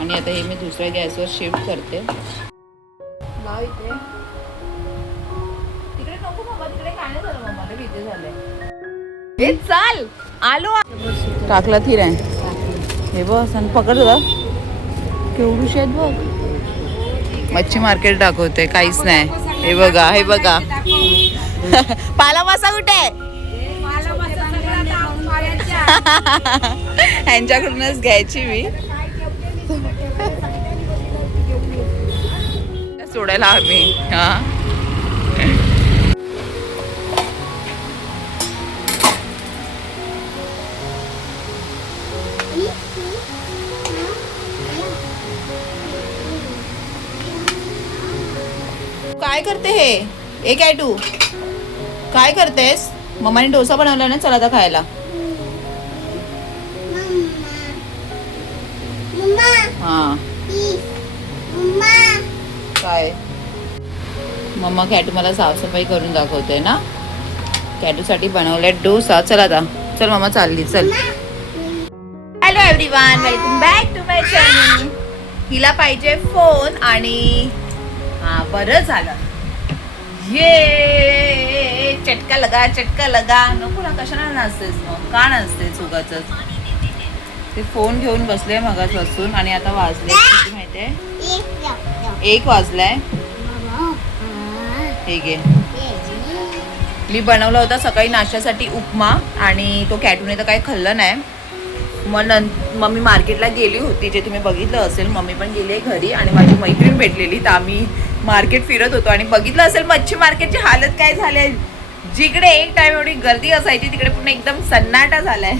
आणि आता हे मी दुसऱ्या गॅसवर शिफ्ट करते. तिकडे नको मम्मा, तिकडे काय नाही झालं मम्मा, ते इथे झालंय. ए चाल आलो. टाकला थिर आहे हे बघ. सन पकड तुला केवढूशी आहेत बघ. मच्छी मार्केट दाखवते, काहीच नाही. हे बघा, हे बघा. पाला मासा कुठे आहे? ह्यांच्याकडूनच घ्यायची मी. सोडायला आम्ही. हा काय करते हे? एक आहे तू काय करतेस? मम्माने डोसा बनवला ना, चला आता खायला. हा काय मम्मा कॅटू मला साफसफाई करून दाखवते ना. कॅटूसाठी बनवलाय डोसा. चला आता चल मम्मा चालली. चल. Hello everyone, welcome back to my channel. हिला पाहिजे फोन आणि हा बरं झालं. ये चटका लगा, चटका लगा. नको ना, कशाला नसतेस मग, का नसतेस उगाचच. ते फोन घेऊन बसले मगाचपासून आणि आता वाजले किती माहितीये? 1 वाजलाय. हे घे. मी बनवला होता सकाळी नाश्त्यासाठी उपमा आणि तो कॅटूने तर काही खाल्लं नाही. मग मम्मी मार्केटला गेली होती, जे तुम्ही बघितलं असेल. मम्मी पण गेली आहे घरी आणि माझी मैत्रीण भेटलेली, तर आम्ही मार्केट फिरत होतो आणि बघितलं असेल मच्छी मार्केटची हालत काय झाली. जिकडे एक टाइम एवढी गर्दी असायची तिकडे पुन्हा एकदम सन्नाटा झालाय.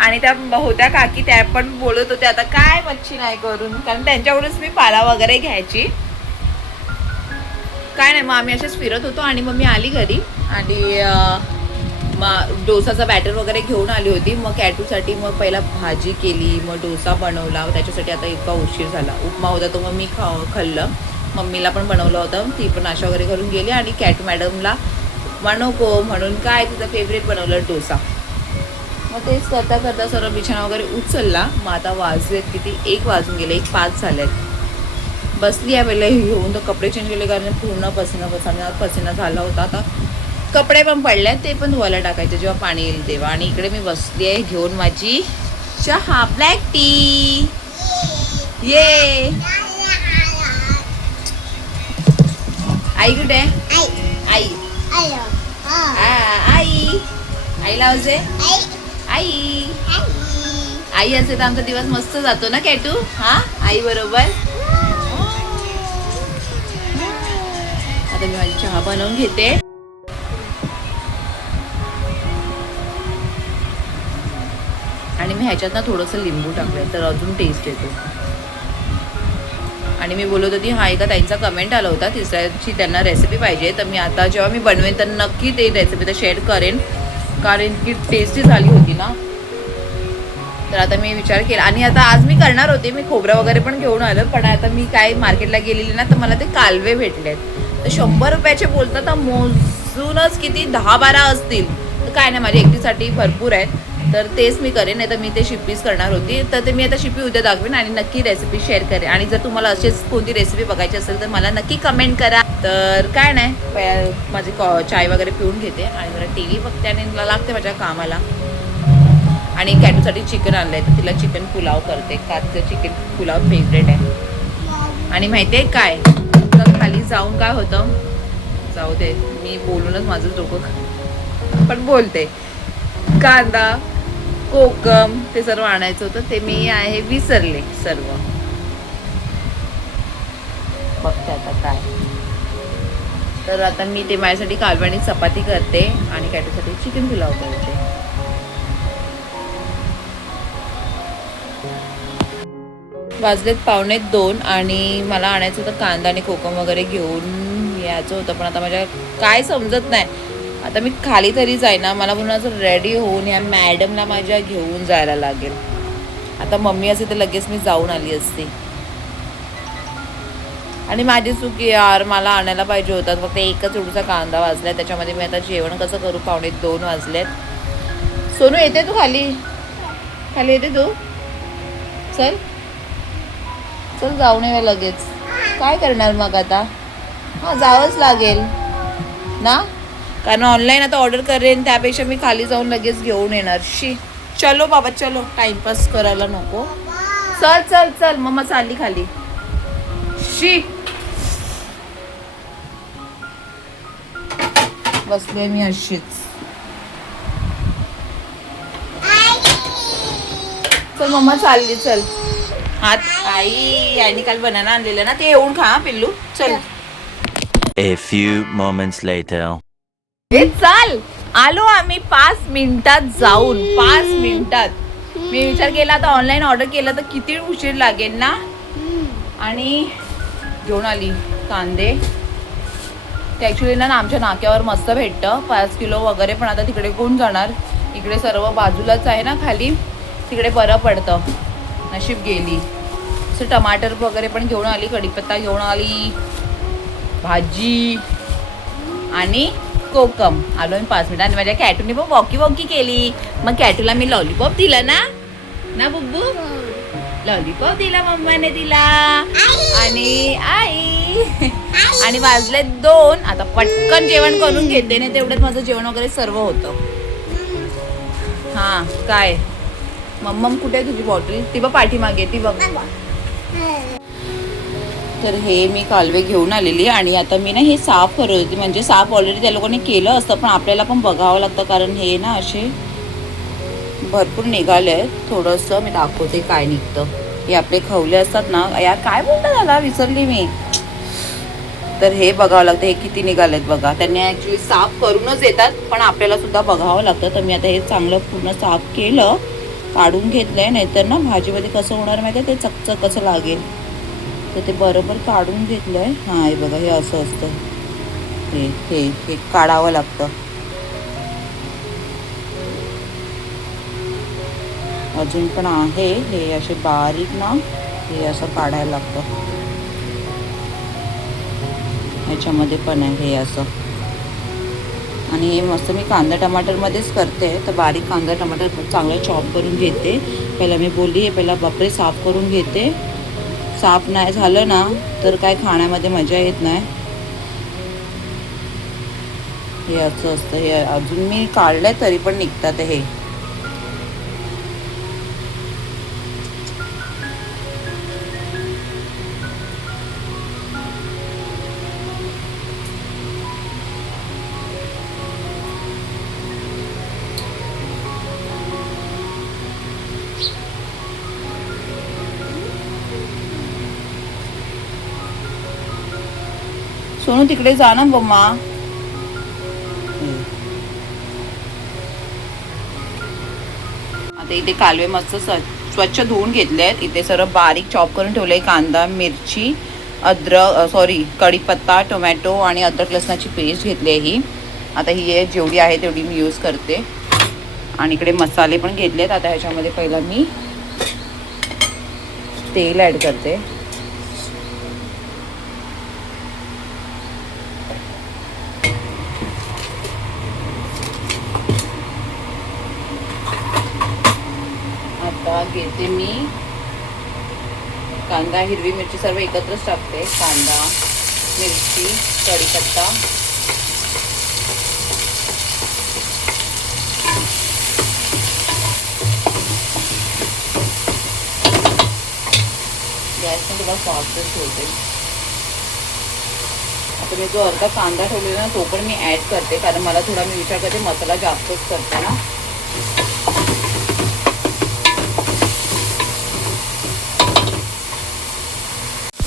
आणि त्या होत्या काकी, त्या पण बोलत होत्या आता काय मच्छी नाही करून, कारण त्यांच्याकडूनच मी पाला वगैरे घ्यायची. काय नाही, मग आम्ही असेच फिरत होतो आणि मग मी आली घरी आणि मग डोसाचा बॅटर वगैरे घेऊन आली होती. मग कॅटूसाठी मग पहिला भाजी केली, मग डोसा बनवला. त्याच्यासाठी आता इतका उशीर झाला. उपमा होता तो मग मी खाल्लं. मम्मीला पण बनवलं होतं, ती पण नाश्ता वगैरे करून गेली. आणि कॅटू मॅडमला उपमा नको म्हणून काय तिचं फेवरेट बनवलं डोसा. मग तेच करता करता सर्व बिछाना वगैरे उचलला. मग आता वाजलेत किती, 1 वाजून गेले, 1:05 झालेत. बसली आहे पहिले घेऊन, तर कपडे चेंज केले कारण पूर्ण पसीना झाला होता. आता कपडे पण पडले, ते पण धुवायला टाकायचे जेव्हा पाणी येईल तेव्हा. आणि इकडे मी बसली आहे घेऊन माझी चहा, ब्लॅक टी. ये आई कुठे? आई आई आईला आवाजे. आई आई असे तर आमचा दिवस मस्त जातो ना कॅटू. हा आई बरोबर. आता मी माझी चहा बनवून घेते. आणि मी ह्याच्यात ना थोडंसं लिंबू टाकलंय तर अजून टेस्ट येतो. आणि मी बोलत होती, हा एका ताईंचा कमेंट आला होता, तिसऱ्याची त्यांना रेसिपी पाहिजे. तर मी आता जेव्हा मी बनवेन तर नक्की ते रेसिपी तर शेअर करेन, कारण की टेस्टी झाली होती ना. तर आता मी विचार केला आणि आता आज मी करणार होते, मी खोबरं वगैरे पण घेऊन आलं. पण आता मी काय मार्केटला गेलेली ना, तर मला ते कालवे भेटलेत. तर 100 रुपयाचे बोलतात, तर मोजूनच किती 10-12 असतील. तर काय नाही, माझ्या एकटीसाठी भरपूर आहेत. तर तेच मी करेन, नाही तर मी ते शिप्पीच करणार होती. तर ते मी आता शिप्पी उद्या दाखवेन आणि नक्की रेसिपी शेअर करेन. आणि जर तुम्हाला असेच कोणती रेसिपी बघायची असेल तर मला नक्की कमेंट करा. तर काय नाही, माझी चाय वगैरे पिऊन घेते आणि मला टी व्ही बघते आणि मला लागते माझ्या कामाला. आणि कॅटूसाठी चिकन आणलंय, तर तिला चिकन पुलाव करते. काचं चिकन पुलाव फेवरेट आहे. आणि माहिती आहे काय, तर खाली जाऊन काय होतं, जाऊ दे मी बोलूनच माझं डोकं पण बोलते. कांदा, कोकम ते सर्व आणायचं होतं, ते मी आहे विसरले सर्व. बघते आता काय. तर आता मी ते माझ्यासाठी कालवणी चपाती करते आणि कॅटूसाठी चिकन पुलाव करते. वाजलेत 1:45 आणि मला आणायचं होतं कांदा आणि कोकम वगैरे घेऊन यायचं होतं. पण आता माझ्या काय समजत नाही. आता मी खाली तरी जाईना, मला पुन्हा असं रेडी होऊन या मॅडमला माझ्या घेऊन जायला लागेल. आता मम्मी असे तर लगेच मी जाऊन आली असते. आणि माझी चुकी यार, मला आणायला पाहिजे होतात. फक्त एकच एवढा कांदा वाजलाय, त्याच्यामध्ये मी आता जेवण कसं करू. 1:45 वाजलेत. सोनू येते तू खाली, खाली येते तू, चल चल जाऊन येऊया लगेच. काय करणार मग आता? हां जावंच लागेल ना, कारण ऑनलाईन आता ऑर्डर करेन त्यापेक्षा मी खाली जाऊन लगेच घेऊन येणार. शी चलो बाबा चलो, टाइमपास करायला नको. चल चल चल, मम्मा चालली खाली. शी बसले मी अशीच. चल मम्मा चालली. चल आत आई यांनी काल बनाना आणलेलं ना, ते येऊन खा पिल्लू. चल. A few moments later. ए चाल, आलो आम्ही 5 मिनिटात जाऊन. 5 मिनिटात. मी विचार केला आता ऑनलाईन ऑर्डर केलं तर किती उशीर लागेल ना. आणि घेऊन आली कांदे. ते ॲक्च्युली ना आमच्या नाक्यावर मस्त भेटतं 5 किलो वगैरे, पण आता तिकडे कोण जाणार. इकडे सर्व बाजूलाच आहे ना खाली, तिकडे बरं पडतं. नशीब गेली. असं टमाटर वगैरे पण घेऊन आली, कढीपत्ता घेऊन आली, भाजी आणि कोकम. आलो मी 5 मिनिटात. आणि माझ्या कॅटूने पण वॉकी वॉकी केली. मग कॅटूला मी लॉलीपॉप दिला ना ना बुब्बू. लॉलीपॉप दिला मम्माने तिला. आणि आई आणि वाजले 2. आता पटकन जेवण करून घेते ना, तेवढ्यात माझं जेवण वगैरे सर्व होतं. हां काय मम्मम कुठे आहे तुझी बॉटल? ती बघ पाठीमागे, ती बघ. तर हे मी कालवे घेऊन आलेली आणि आता मी ना हे साफ करत होते. म्हणजे साफ ऑलरेडी त्या लोकांनी केलं असतं, पण आपल्याला पण बघावं लागतं, कारण हे ना असे भरपूर निघाले आहेत. थोडंसं मी दाखवते काय निघतं. हे आपले खवले असतात ना, यार काय बोलतात त्याला, विसरली मी. तर हे बघावं लागतं हे किती निघालेत बघा. त्यांनी ॲक्च्युली साफ करूनच येतात, पण आपल्याला सुद्धा बघावं लागतं. तर मी आता हे चांगलं पूर्ण साफ केलं, काढून घेतलंय. नाहीतर ना भाजीमध्ये कसं होणार माहिती आहे, ते चकचक कसं लागेल. तर ते बरोबर काढून घेतलंय. हां हे बघा, हे असं असतं. हे हे हे काढावं लागतं. अजून पण आहे हे असे बारीक ना, हे असं काढायला लागतं. ह्याच्यामध्ये पण आहे हे असं. आणि हे मस्त मी कांदा टमाटरमध्येच करते. तर बारीक कांदा टमाटर चांगलं चॉप करून घेते. पहिला मी बोलली हे पहिला बापरे साफ करून घेते. साफ नाही झालं ना तर काय खाण्यामध्ये मजा येत नाही. हे असं असतं. हे अजून मी काढलंय तरी पण निघतात हे. सोनू तिकडे जा ना मम्मा. आता इथे कालवे मस्त स्वच्छ धुवून घेतले आहेत. इथे सर्व बारीक चॉप करून ठेवले. कांदा, मिरची, कढीपत्ता, टोमॅटो आणि अद्रक लसणाची पेस्ट घेतली आहे ही. आता ही जेवढी आहे तेवढी मी यूज करते. आणि इकडे मसाले पण घेतले आहेत. आता ह्याच्यामध्ये पहिला मी तेल ॲड करते. घेते मी कांदा, हिरवी मिरची सर्व एकत्रच टाकते. कांदा, मिरची, कढीपत्ता, गॅस पण थोडा फास्टच ठेवते. आता मी जो अर्धा कांदा ठेवलेला ना तो पण मी ॲड करते, कारण मला थोडा मी विचार करते मसाला जास्तच करते ना.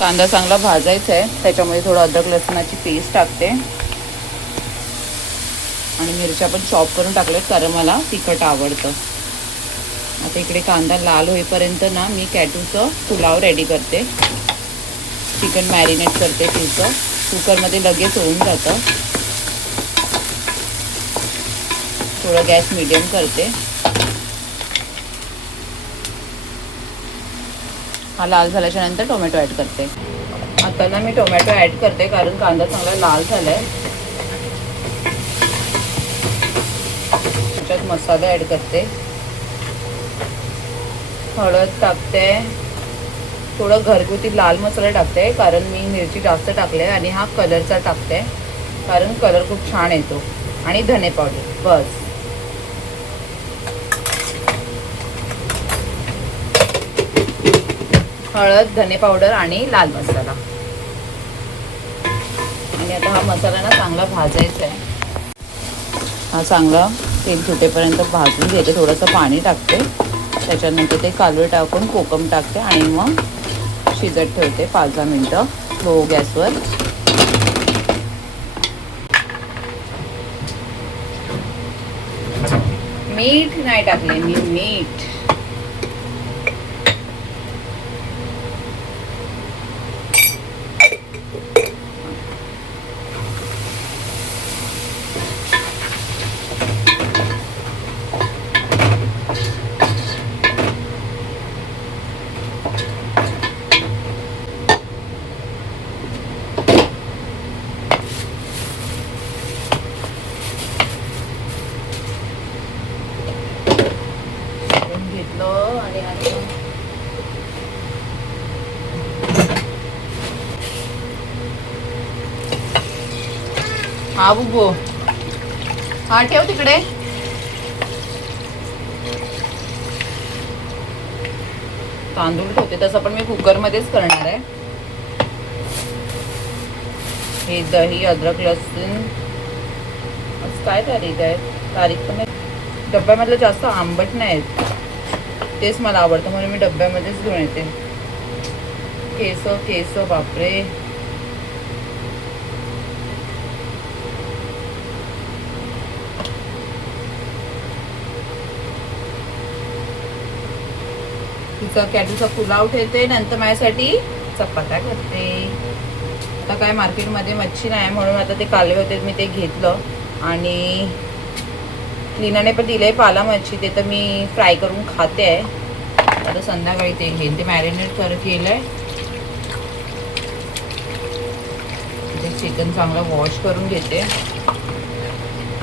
कांदा चांगला भाजायचा आहे, त्याच्यामध्ये थोडं अद्रक लसणाची पेस्ट टाकते. आणि मिरच्या पण चॉप करून टाकल्यात, कारण मला तिखट आवडतं. आता इकडे कांदा लाल होईपर्यंत ना मी कॅटूचं पुलाव रेडी करते. चिकन मॅरिनेट करते तिचं. कुकरमध्ये लगेच होऊन जातं. थोडं गॅस मीडियम करते. हा लाल झाल्याच्या नंतर टोमॅटो ॲड करते. आता ना मी टोमॅटो ॲड करते, कारण कांदा चांगला लाल झाला आहे. त्याच्यात मसाले ॲड करते. हळद टाकते, थोडं घरगुती लाल मसाला टाकते, कारण मी मिरची जास्त टाकले आणि हा कलरचा टाकते, कारण कलर खूप छान येतो. आणि धने पावडर बस. हळद, धने पावडर आणि लाल मसाला. आणि आता हा मसाला ना चांगला भाजायचा आहे. हा चांगला तेल सुटेपर्यंत भाजून घेते. थोडंसं पाणी टाकते, त्याच्यानंतर ते कालवे टाकून कोकम टाकते आणि मग शिजत ठेवते 5-10 मिनटं लो गॅसवर. मीठ नाही टाकले मी, मीठ. घेतलं आणि आता हा बुबू, हा ठेव तिकडे. तांदूळ ठेवते, तसं पण मी कुकरमध्येच करणार आहे. हे दही, अद्रक, लसूण. आज काय तारीख आहे? तारीख पण नाही. डब्यामधलं जास्त आंबट नाही, तेच मला आवडतं म्हणून मी डब्यामध्येच घेऊन येते. केस बापरे. तिचा कॅटूचा पुलाव ठेवते, नंतर माझ्यासाठी चपात्या करते. आता काय मार्केटमध्ये मच्छी नाही म्हणून आता ते कालवे होते, मी ते घेतलं. आणि लीनाने पण दिलंय पाला मच्छी, ते तर मी फ्राय करून खाते आहे. आता संध्याकाळी ते घेईन. ते मॅरिनेट केलंय. ते चिकन चांगलं वॉश करून घेते.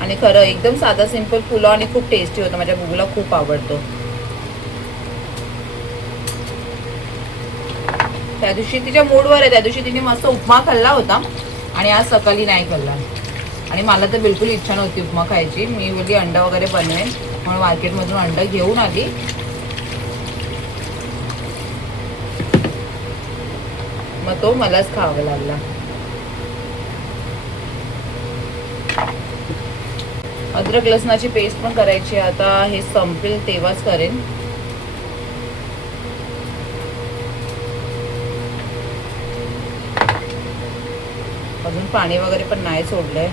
आणि खरं एकदम साधा सिंपल पुलाव आणि खूप टेस्टी होतं. माझ्या बुबूला खूप आवडतो. त्या दिवशी तिच्या मूडवर आहे. त्या दिवशी तिने मस्त उपमा खाल्ला होता आणि आज सकाळी नाही खाल्ला. आणि मला तर बिलकुल इच्छा नव्हती उपमा खायची. मी बोलली अंडा वगैरे बनवेन म्हणून मार्केटमधून अंडा घेऊन आली. मग तो मलाच खावा लागला. अद्रक लसणाची पेस्ट पण करायची. आता हे संपेल तेव्हाच करेन. अजून पाणी वगैरे पण नाही सोडलंय.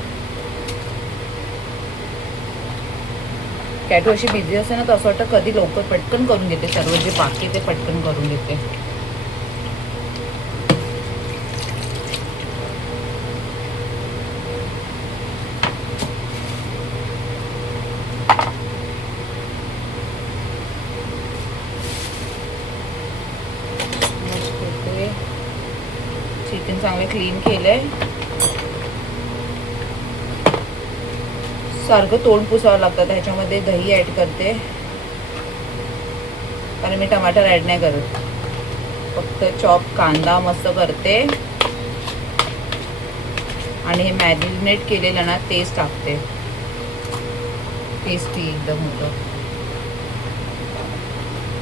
कॅटू अशी बिझी असते ना, तर असं वाटतं कधी लवकर पटकन करून घेते. सर्व जे बाकी ते पटकन करून घेते. चिकन चांगलं क्लीन केलंय. सारखं तोंड पुसावं लागतं. ह्याच्यामध्ये दही ॲड करते, कारण मी टमाटर ॲड नाही करत. फक्त चॉप कांदा मस्त करते आणि हे मॅरिनेट केलेलं ना तेच टाकते. टेस्टी एकदम होतं.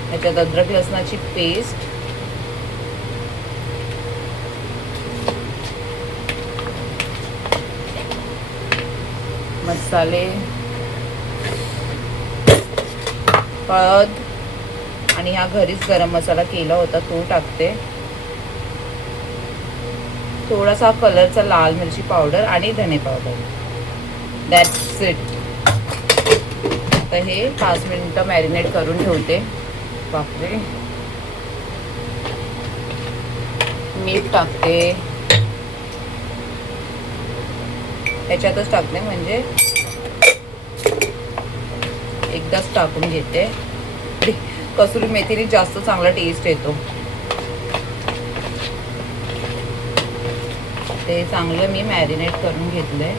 ह्याच्यात अद्रक लसणाची पेस्ट, मसाले, हळद आणि हा घरीच गरम मसाला केला होता तो टाकते. थोडासा कलरचा लाल मिरची पावडर आणि धने पावडर. That's it. आता हे 5 मिनिटं मॅरिनेट करून ठेवते. बापरे. मीठ टाकते, ह्याच्यातच टाकते म्हणजे एकदाच टाकून घेते. कसुरी मेथीने जास्त चांगला टेस्ट येतो. ते चांगलं मी मॅरिनेट करून घेतलंय.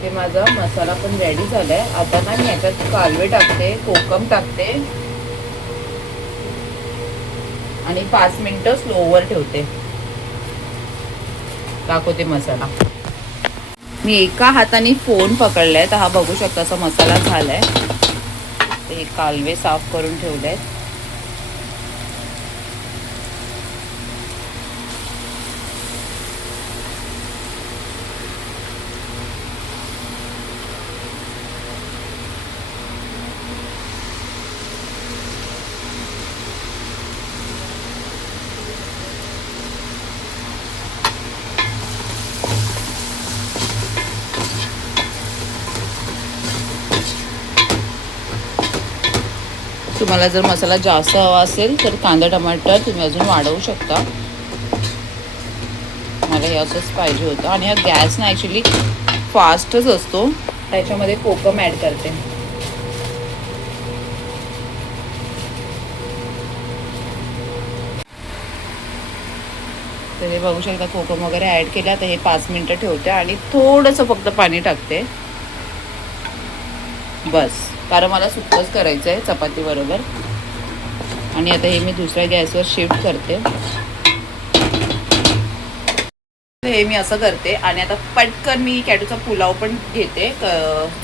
इथे माझा मसाला पण रेडी झालाय. आता ना मी याच्यात कालवे टाकते, कोकम टाकते आणि 5 मिनिटं स्लोवर ठेवते. दाखवते मसाला. मी एका हाताने फोन पकडलाय तर हा बघू शकता असा मसाला झालाय. हे कालवे साफ करून ठेवलेत. तुम्हाला जर मसाला जास्त हवा असेल तर कांदा टमाटर तुम्ही अजून वाढवू शकता. मला हे असंच पाहिजे होतं. आणि हा गॅस ना ॲक्च्युली फास्टच असतो. त्याच्यामध्ये कोकम ॲड करते. तर हे बघू शकता कोकम वगैरे ॲड केला. तर हे 5 मिनिटं ठेवते आणि थोडंसं फक्त पाणी टाकते बस. कारण मला सुक्कच करायचं आहे चपाती बरोबर. आणि आता हे मी दुसऱ्या गॅसवर शिफ्ट करते. हे मी असं करते. आणि आता पटकन मी कॅटूचा पुलाव पण घेते,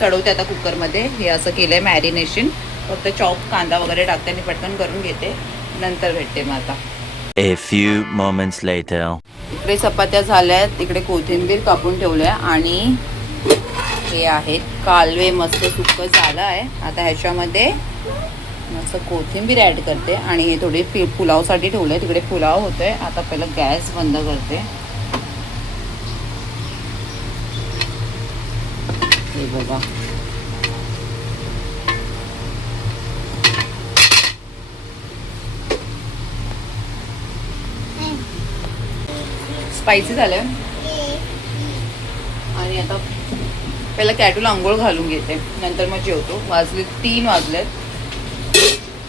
चढवते आता कुकरमध्ये. हे असं केलंय मॅरिनेशन. फक्त चॉप कांदा वगैरे टाकते आणि पटकन करून घेते. नंतर भेटते मग आता. A few moments later. इकडे चपात्या झाल्यात, इकडे कोथिंबीर कापून ठेवल्या आणि हे आहेत कालवे. मस्त सुक्क झालं आहे. आता ह्याच्यामध्ये मस्त कोथिंबीर ॲड करते आणि हे थोडी पुलावसाठी ठेवले. तिकडे पुलाव होतोय. आता पहिलं गॅस बंद करते. हे बघा स्पायसी झालंय. आणि आता पहिला कॅटूला आंघोळ घालून घेते, नंतर मग जेवतो. वाजले 3 वाजलेत.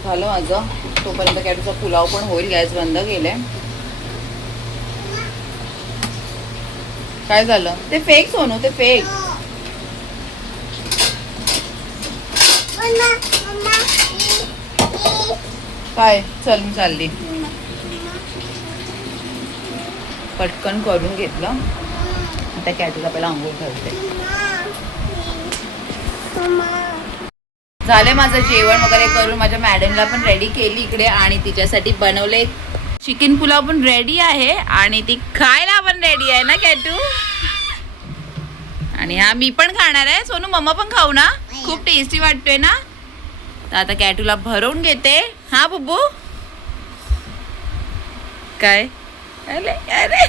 झालं माझं. तोपर्यंत कॅटूचा पुलाव पण होईल. गॅस बंद केले. काय झालं? ते फेक सोनू, ते फेक. काय? चल मी चालली. पटकन करून घेतलं. आता कॅटूला पहिला आंघोळ घालते. झाले माझं जेवण वगैरे करून. माझ्या मॅडमला पण रेडी केली इकडे आणि तिच्यासाठी बनवले चिकन पुलाव पण रेडी आहे आणि ती खायला पण रेडी आहे ना कॅटू. आणि हा मी पण खाणार आहे. सोनू मम्मा पण खाऊ ना. खूप टेस्टी वाटतोय ना. तर आता कॅटूला भरवून घेते. हा बुब्बू काय? अरे अरे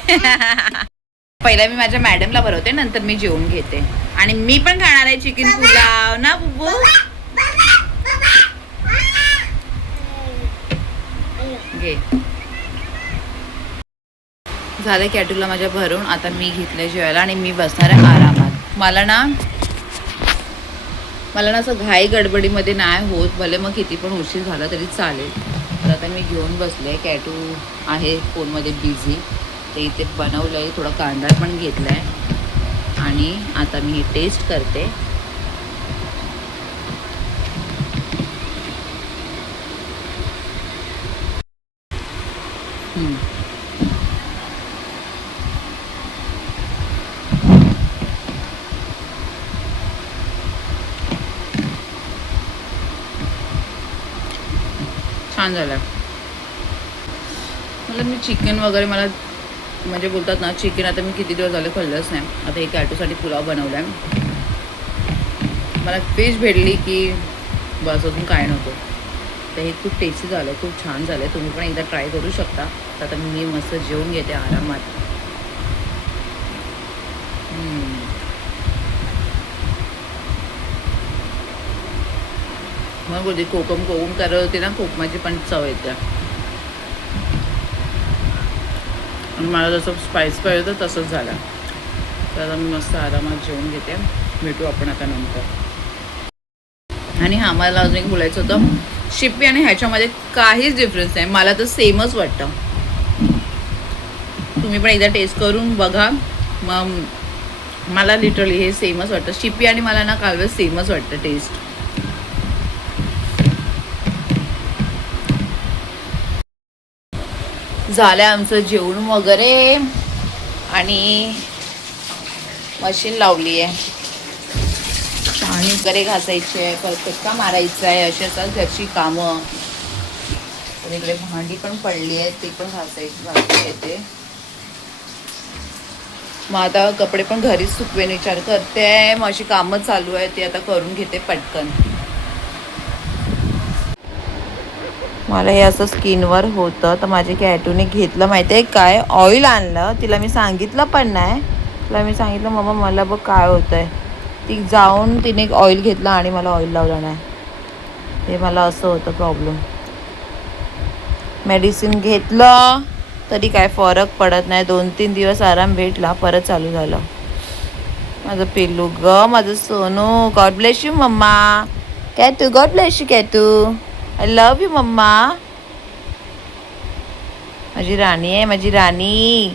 पहिला मी माझ्या मॅडमला भरवते, नंतर मी जेवून घेते. आणि मी पण खाणार आहे चिकन पुलाव ना बुब्बू. घे. झालं कॅटूला माझ्या भरून. आता मी घेतलंय जेवायला आणि मी बसणार आहे आरामात. मला ना असं घाई गडबडीमध्ये नाही होत. भले मग किती पण उशीर झाला तरी चालेल. तर आता मी घेऊन बसले. कॅटू आहे फोनमध्ये बिझी. ते इथे बनवलं आहे. थोडा कांदा पण घेतला आहे आणि आता मी टेस्ट करते. छान झालं. मतलब मी चिकन वगैरे मला म्हणजे बोलतात ना, चिकन आता मी किती दिवस झाले खाल्लंच नाही. आता हे कॅटूसाठी पुलाव बनवला आहे. मला फिश भेटली की बस, अजून काय नको. तर हे खूप टेस्टी झालं, खूप छान झालं. तुम्ही पण एकदा ट्राय करू शकता. तर आता मी मस्त जेवून घेते आरामात. मग बोलते कोकम करत होते ना, कोकमाची पण चव येते. आणि मला जसं स्पाइस पाहिजे होतं तसंच झालं. तर मी मस्त आरामात जेवून घेते. भेटू आपण आता नंतर. आणि हा मला अजून एक बोलायचं होतं. शिप्पी आणि ह्याच्यामध्ये काहीच डिफरन्स नाही. मला तर सेमच वाटतं. तुम्ही पण एकदा टेस्ट करून बघा, मग मला लिटरली हे सेमच वाटतं. शिपी आणि मला ना कालवेज सेमच वाटतं टेस्ट. झालं आमचं जेवण वगैरे आणि मशीन लावली आहे. पाणी वगैरे घासायची आहे, परफेक्टा मारायचं आहे, अशी असतात घरची कामं. तर इकडे भांडी पण पडली आहेत, ती पण घासायची येते. मग आता कपडे पण घरीच सुकवेन विचार करते आहे. मग अशी कामं चालू आहे, ती आता करून घेते पटकन. मला हे असं स्किनवर होतं तर माझ्या कॅटूने घेतलं माहिती आहे काय, ऑइल आणलं. तिला मी सांगितलं पण नाही. तिला मी सांगितलं मम्मा मला बघ काय होतं आहे. ती जाऊन तिने ऑइल घेतलं आणि मला ऑइल लावलं नाही. ते मला असं होतं प्रॉब्लेम. मेडिसिन घेतलं तरी काय फरक पडत नाही. 2-3 दिवस आराम भेटला, परत चालू झालं. माझं पिल्लू ग, माझं सोनू. गॉड ब्लेस यू मम्मा. कॅटू गॉड ब्लेस यू कॅटू. आय लव्ह यू मम्मा. माझी राणी आहे, माझी राणी.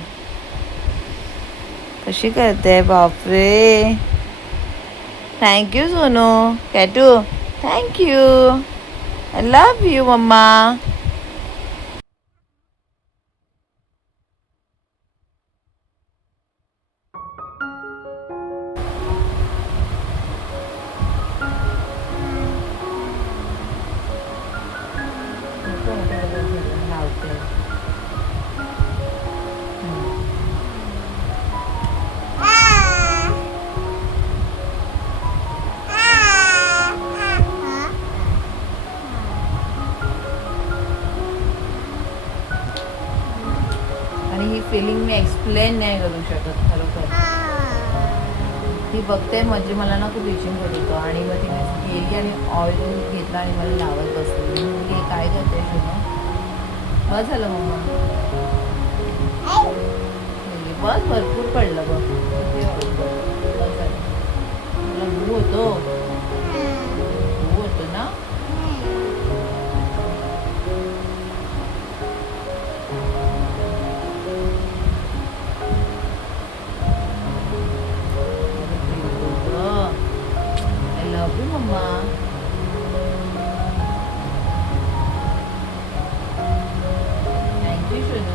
कशी करते बापरे. थँक्यू सोनू. कॅटू थँक्यू. आय लव्ह यू मम्मा. आणि ही फिलिंग मी एक्सप्लेन नाही करू शकत खरोखर. ती बघते म्हणजे मला ना खूप इचिंग होत होतं आणि मग तिने गेली आणि ऑइल घेतला आणि मला लावत बसली. मी काय करते शोना. बस झालं मम्मा. बस भरपूर पडलं बघ. तुला भू होतो, भू होतो ना. Love you, Mama. Thank you, Shunu.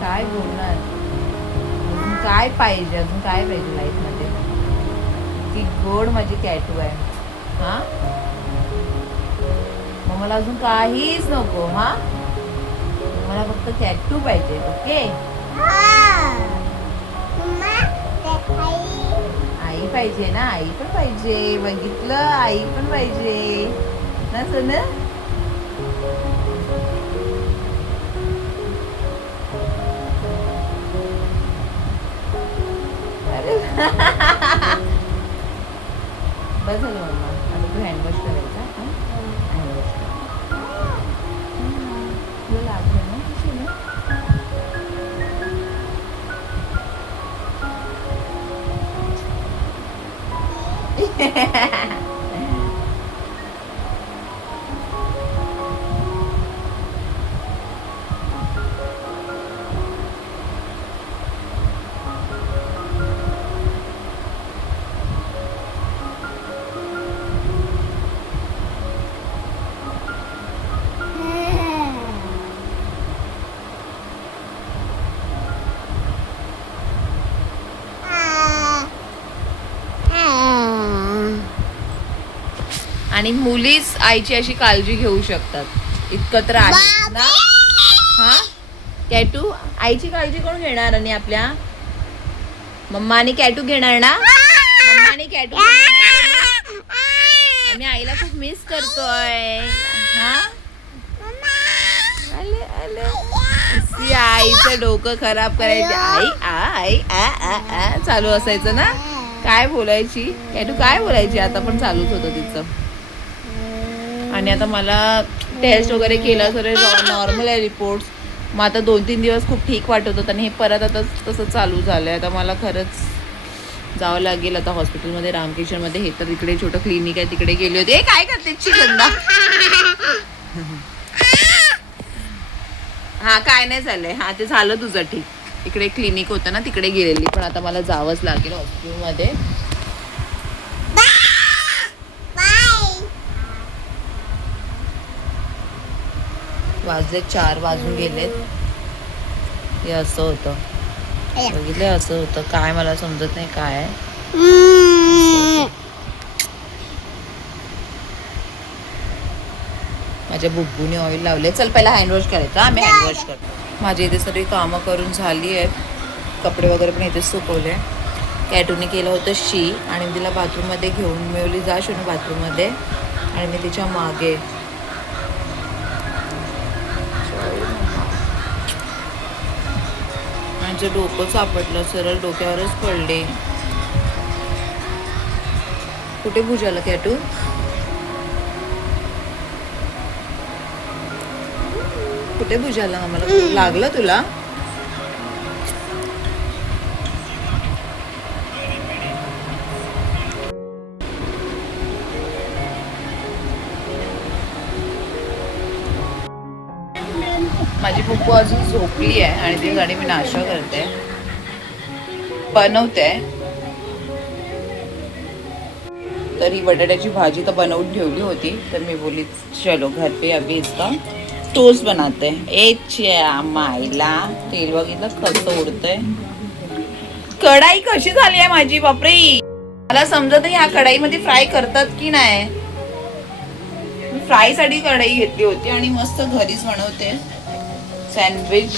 काय बोलणार? अजून काय पाहिजे? अजून काय पाहिजे लाईफमध्ये? ती गोड माझी कॅटू आहे. हा, मग मला अजून काहीच नको. हा, मला फक्त कॅटू पाहिजे. ओके. आई पाहिजे ना, आई पण पाहिजे. बघितलं, आई पण पाहिजे ना सोन. अरे बस झालं मम्मा. आता तू हँडवॉश करायचा. हँडवॉश तुला लागलं ना कशी ना. आणि मुलीच आईची अशी काळजी घेऊ शकतात. इतकं तर आहे ना. हा कॅटू, आईची काळजी कोण घेणार? आणि आपल्या मम्मा आणि कॅटू घेणार ना. मम्मा आणि कॅटू आम्ही आईला खूप मिस करतोय. हा, आले आले. आईचं डोकं खराब करायचे. आई आई आ चालू असायचं ना. काय बोलायची कॅटू, काय बोलायची. आता पण चालूच होतं तिचं. आणि आता मला टेस्ट वगैरे केलं तर नॉर्मल आहे रिपोर्ट्स. मग आता 2-3 दिवस खूप ठीक वाटत होतं आणि हे परत आता तसं चालू झालं आहे. आता मला खरंच जावं लागेल आता हॉस्पिटलमध्ये, रामकिशनमध्ये. हे तर इकडे छोटं क्लिनिक आहे, तिकडे गेली होती. काय करते चिकंदा. हा काय नाही झालंय. हा ते झालं तुझं ठीक. इकडे क्लिनिक होतं ना तिकडे गेलेली, पण आता मला जावंच लागेल हॉस्पिटलमध्ये. वाजले 4 वाजून गेलेत. हे असं होतं बघितलं, असं होतं काय मला समजत नाही काय आहे. माझ्या बुब्बूने ऑइल लावले. चल पहिला हँडवॉश करायचा. आम्ही हँडवॉश करतो. माझी इथे सगळी कामं करून झाली आहेत. कपडे वगैरे पण इथे सुकवले. कॅटूने केलं होतं शी आणि तिला बाथरूममध्ये घेऊन मिळवली. जा शोनू बाथरूममध्ये, आणि मी तिच्या मागे. माझं डोकं सापडलं, सरळ डोक्यावरच पडले. कुठे भुजाला कॅटू? कुठे भुजाला? आम्हाला लागलं तुला? माझी बुब्बू अजून झोपली आहे आणि ती गाडी मी नाश्ता करते, बनवते. तर ही बटाट्याची भाजी तर बनवून ठेवली होती, तर मी बोली चलो घर पे अभी इसका टोस्ट बनाते. माईला तेल बघितलं कसं उडतंय. कढाई कशी झाली आहे माझी, बापरे. मला समजत नाही ह्या कढाईमध्ये फ्राय करतात की नाही. फ्राय साठी कढाई घेतली होती आणि मस्त घरीच बनवते सँडविच.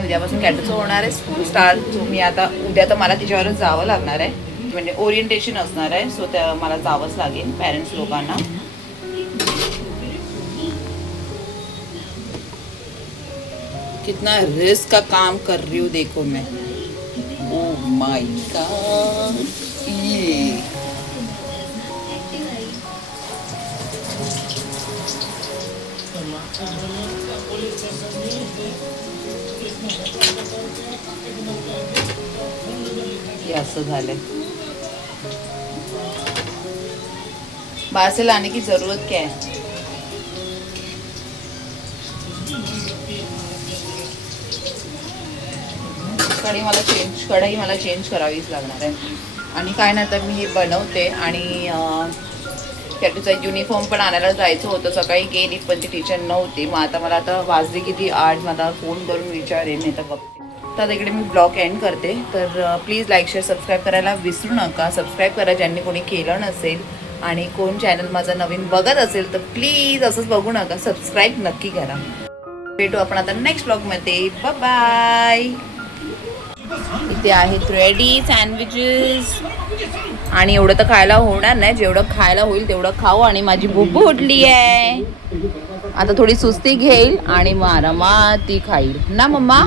उद्यापासून कॅटूचं होणार आहे स्कूल स्टार्ट. मी आता उद्या तर मला तिच्यावरच जावं लागणार आहे, म्हणजे ओरिएंटेशन असणार आहे. सो त्या मला जावंच लागेल पॅरेंट्स लोकांना. कितना रिस्क का काम कर रही हूँ देखो मैं. Oh my God. ये असं झालंय. बाहर से लाने की जरूरत क्या है. कढई मला चेंज करावीच लागणार आहे. आणि काय नाही तर मी हे बनवते. आणि कॅटूचा युनिफॉर्म पण आणायला जायचं होतं. सकाळी गेली पण ती टीचर नव्हती. मग आता मला आता वाजले किती 8. मला फोन करून विचारेन, नाही तर बघते. तर इकडे मी ब्लॉग एंड करते. तर प्लीज लाईक शेअर सबस्क्राईब करायला विसरू नका. सबस्क्राईब करा ज्यांनी कोणी केलं नसेल, आणि कोण चॅनल माझा नवीन बघत असेल तर प्लीज असंच बघू नका, सबस्क्राईब नक्की करा. भेटू आपण आता नेक्स्ट ब्लॉगमध्ये. Bye bye. इथे आहेत रेडी सँडविचेस. आणि एवढं तर खायला होणार नाही, जेवढं खायला होईल तेवढं खाऊ. आणि माझी बुब्बू उठली आहे, आता थोडी सुस्ती घेईल आणि मग आरामात ती खाईल ना मम्मा.